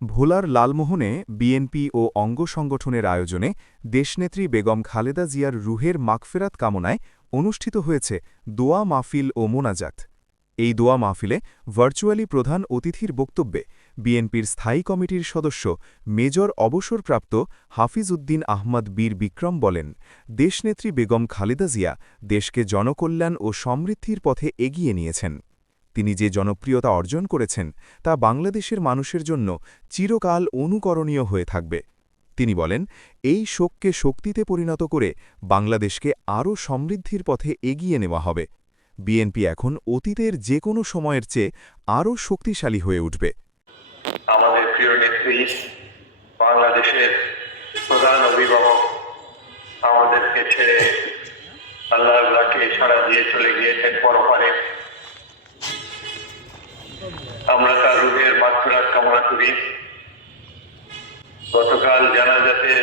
ভোলার লালমোহনে বিএনপি ও অঙ্গ সংগঠনের আয়োজনে দেশনেত্রী বেগম খালেদা জিয়ার রুহের মাগফেরাত কামনায় অনুষ্ঠিত হয়েছে দোয়া মাহফিল ও মোনাজাত। এই দোয়া মাহফিলে ভার্চুয়ালি প্রধান অতিথির বক্তব্যে বিএনপির স্থায়ী কমিটির সদস্য মেজর অবসরপ্রাপ্ত হাফিজ উদ্দিন আহমদ বীর বিক্রম বলেন, দেশনেত্রী বেগম খালেদা জিয়া দেশকে জনকল্যাণ ও সমৃদ্ধির পথে এগিয়ে নিয়েছেন। তিনি যে জনপ্রিয়তা অর্জন করেছেন, তা বাংলাদেশের মানুষের জন্য চিরকাল অনুকরণীয় হয়ে থাকবে। তিনি বলেন, এই শোককে শক্তিতে পরিণত করে বাংলাদেশকে আরও সমৃদ্ধির পথে এগিয়ে নেওয়া হবে। বিএনপি এখন অতীতের যে কোনো সময়ের চেয়ে আরও শক্তিশালী হয়ে উঠবে। আমাদের প্রিয় নেত্রী, বাংলাদেশের প্রধান অভিভাবক, আমাদেরকে ছেড়ে আল্লাহর রাকে সারা দিয়ে চলে গিয়েছেন পরপারে। আমরা তার রুহের মাত্রার কামনা করি। গতকাল জানাজাতে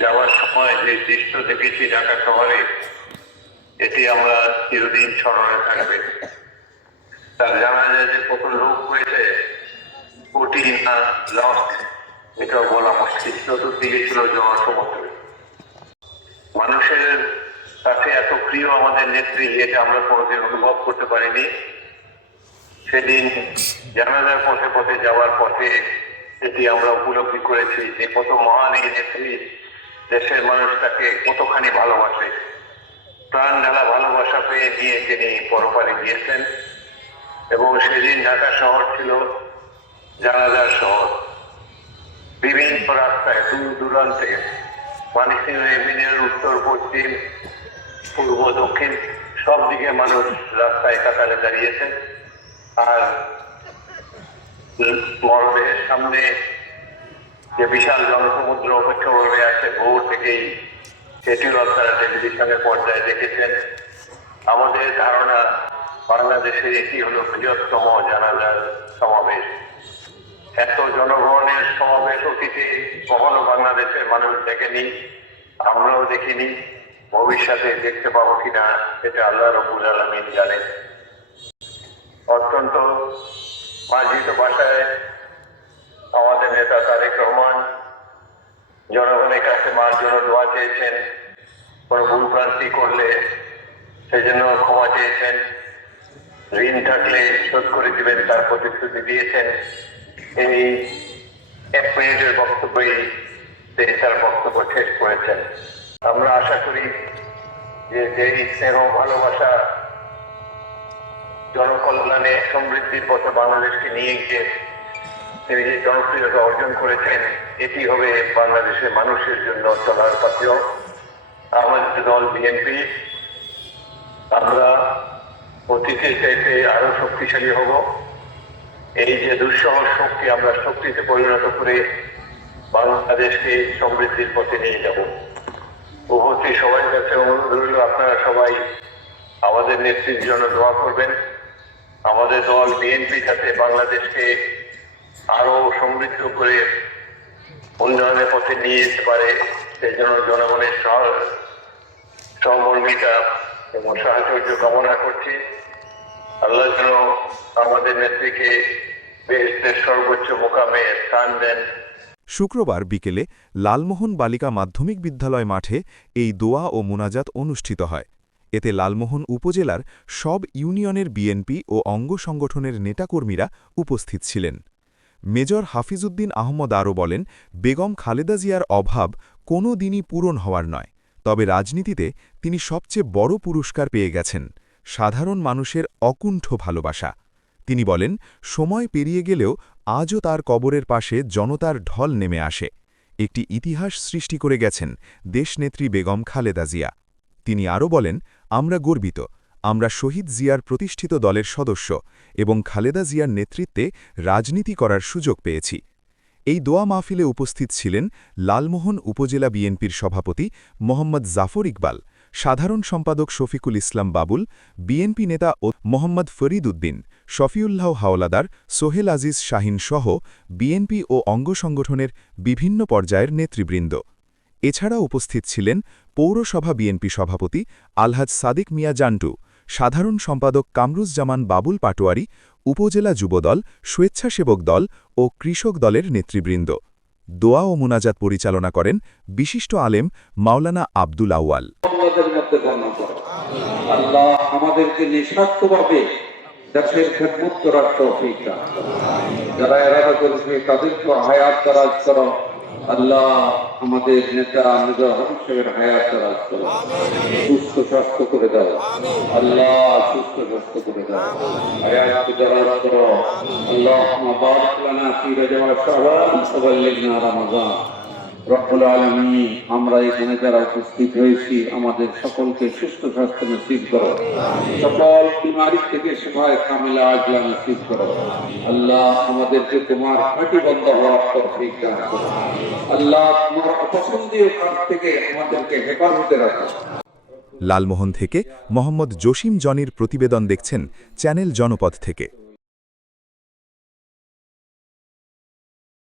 যাওয়ার সময় যে দৃশ্য দেখেছি ঢাকা শহরে, এটি আমরা চিরদিন স্মরণে থাকবে। তার জানা যায় যে কত লোক হয়েছে, কোটি না লস্ট এটাও বলা মুশকিল। চতুর্দিকে ছিল জল সমুদ্র। মানুষের কাছে এত প্রিয় আমাদের নেত্রী এটা আমরা কোনোদিন অনুভব করতে পারিনি। সেদিন জানাজার পথে পথে যাওয়ার পথে এটি আমরা উপলব্ধি করেছি যে কত মহান এই নেত্রী দেশের মানুষ তাকে কতখানি ভালোবাসে, প্রাণ ঢালা ভালোবাসা পেয়ে নিয়ে তিনি পরপারে গিয়েছেন। এবং সেদিন ঢাকা শহর ছিল জানাজার শহর। বিভিন্ন রাস্তায় দূর দূরান্তে এভিনিউর উত্তর, পশ্চিম, পূর্ব, দক্ষিণ সব দিকে মানুষ রাস্তায় কাতারে দাঁড়িয়েছেন। আর মরদেহের সামনে যে বিশাল জনসমুদ্র অপেক্ষা করে আছে ভোর থেকেই সেটিও আপনারা টেলিভিশনের পর্যায়ে দেখেছেন। আমাদের ধারণা বাংলাদেশের এটি হলো বৃহত্তম জানাজার সমাবেশ। এত জনগণের সমাবেশ অতীতে কখনো বাংলাদেশের মানুষ দেখেনি, আমরাও দেখিনি। ভবিষ্যতে দেখতে পাবো কিনা সেটা আল্লাহ রবুল আলমিন জানেন। অত্যন্ত মার্জিত ভাষায় আমাদের নেতা তারেক রহমান জনগণের কাছে মার জন্য দোয়া চেয়েছেন। কোনো ভুলভ্রান্তি করলে সেই জন্য ক্ষমা চেয়েছেন। ঋণ থাকলে শোধ করে দিবেন, তার প্রতিশ্রুতি দিয়েছেন। এই এক মিনিটের বক্তব্যেই তিনি তার বক্তব্য শেষ করেছেন। আমরা আশা করি যে যেই স্নেহ, ভালোবাসা জনকল্যাণে সমৃদ্ধির পথে বাংলাদেশকে নিয়ে গিয়ে তিনি যে জনপ্রিয়তা অর্জন করেছেন, এটি হবে বাংলাদেশের মানুষের জন্য চলার পথেও আমাদের দল বিএনপি, আমরা অতীতে চাইতে আরও শক্তিশালী হব। এই যে দুঃসহ শক্তি আমরা শক্তিতে পরিণত করে বাংলাদেশকে সমৃদ্ধির পথে নিয়ে যাব। উপস্থিত সবার কাছে অনুরোধ রইল আপনারা সবাই আমাদের নেত্রীর জন্য দোয়া করবেন। আমাদের দল বিএনপি যাতে বাংলাদেশকে আরও সমৃদ্ধ করে উন্নয়নের পথে নিয়ে যেতে পারে, সেই জন্য জনগণের সহ- সহমর্মিতা এবং সাহচর্য কামনা করছি। আল্লাহ যেন আমাদের নেত্রীকে বেহেস্তের সর্বোচ্চ মোকামে স্থান দেন। শুক্রবার বিকেলে লালমোহন বালিকা মাধ্যমিক বিদ্যালয় মাঠে এই দোয়া ও মোনাজাত অনুষ্ঠিত হয়। এতে লালমোহন উপজেলার সব ইউনিয়নের বিএনপি ও অঙ্গ সংগঠনের নেতাকর্মীরা উপস্থিত ছিলেন। মেজর হাফিজউদ্দিন আহমদ আরও বলেন, বেগম খালেদা জিয়ার অভাব কোনো দিনই পূরণ হওয়ার নয়, তবে রাজনীতিতে তিনি সবচেয়ে বড় পুরস্কার পেয়ে গেছেন, সাধারণ মানুষের অকুণ্ঠ ভালোবাসা। তিনি বলেন, সময় পেরিয়ে গেলেও আজও তার কবরের পাশে জনতার ঢল নেমে আসে। একটি ইতিহাস সৃষ্টি করে গেছেন দেশনেত্রী বেগম খালেদা জিয়া। তিনি আরও বলেন আমরা গর্বিত। আমরা শহীদ জিয়ার প্রতিষ্ঠিত দলের সদস্য এবং খালেদা জিয়ার নেতৃত্বে রাজনীতি করার সুযোগ পেয়েছি। এই দোয়া মাহফিলে উপস্থিত ছিলেন লালমোহন উপজেলা বিএনপির সভাপতি মোহাম্মদ জাফর ইকবাল, সাধারণ সম্পাদক শফিকুল ইসলাম বাবুল, বিএনপি নেতা ও মোহাম্মদ ফরিদ উদ্দিন, শফিউল্লাহ হাওলাদার, সোহেল আজিজ শাহিন সহ বিএনপি ও অঙ্গ সংগঠনের বিভিন্ন পর্যায়ের নেতৃবৃন্দ। এছাড়া উপস্থিত ছিলেন পৌরসভা বিএনপি সভাপতি আলহাজ সাদিক মিয়া জান্টু, সাধারণ সম্পাদক কামরুজ্জামান বাবুল পাটোয়ারি, উপজেলা যুবদল, স্বেচ্ছাসেবক দল ও কৃষক দলের নেতৃবৃন্দ। দোয়া ও মুনাজাত পরিচালনা করেন বিশিষ্ট আলেম মাওলানা আব্দুল আউয়াল। যারা এরাদা করেছে তাদেরকে দারাজ করো। আল্লাহ আমাদের নেতা মেজর সাহেবের হায়াত দারাজ করো সুস্থ স্বাস্থ্য করে দাও। আল্লাহ সুস্থ স্বাস্থ্য করে দাও। হায়াত দারাজ করো। আল্লাহ বারিক লানা ফি রজব শাবান ওয়াবাল্লিগনা রমাদান রব্বুল আলমী আমরা এখানে যারা উপস্থিত হয়েছি আমাদের সকলকে সুস্থ স্বাস্থ্য নসিব করো। সকল বিমারি থেকে সেবায় কামিলা আজলা নসিব করো। আল্লাহ আমাদেরকে তোমার বন্ধ হওয়ার তৌফিক দান করো। আল্লাহ তোমার অপছন্দীয় কাজ থেকে আমাদেরকে হেফাজতে রাখো। লালমোহন থেকে মোহাম্মদ জসিম জনির প্রতিবেদন দেখছেন চ্যানেল জনপদ থেকে।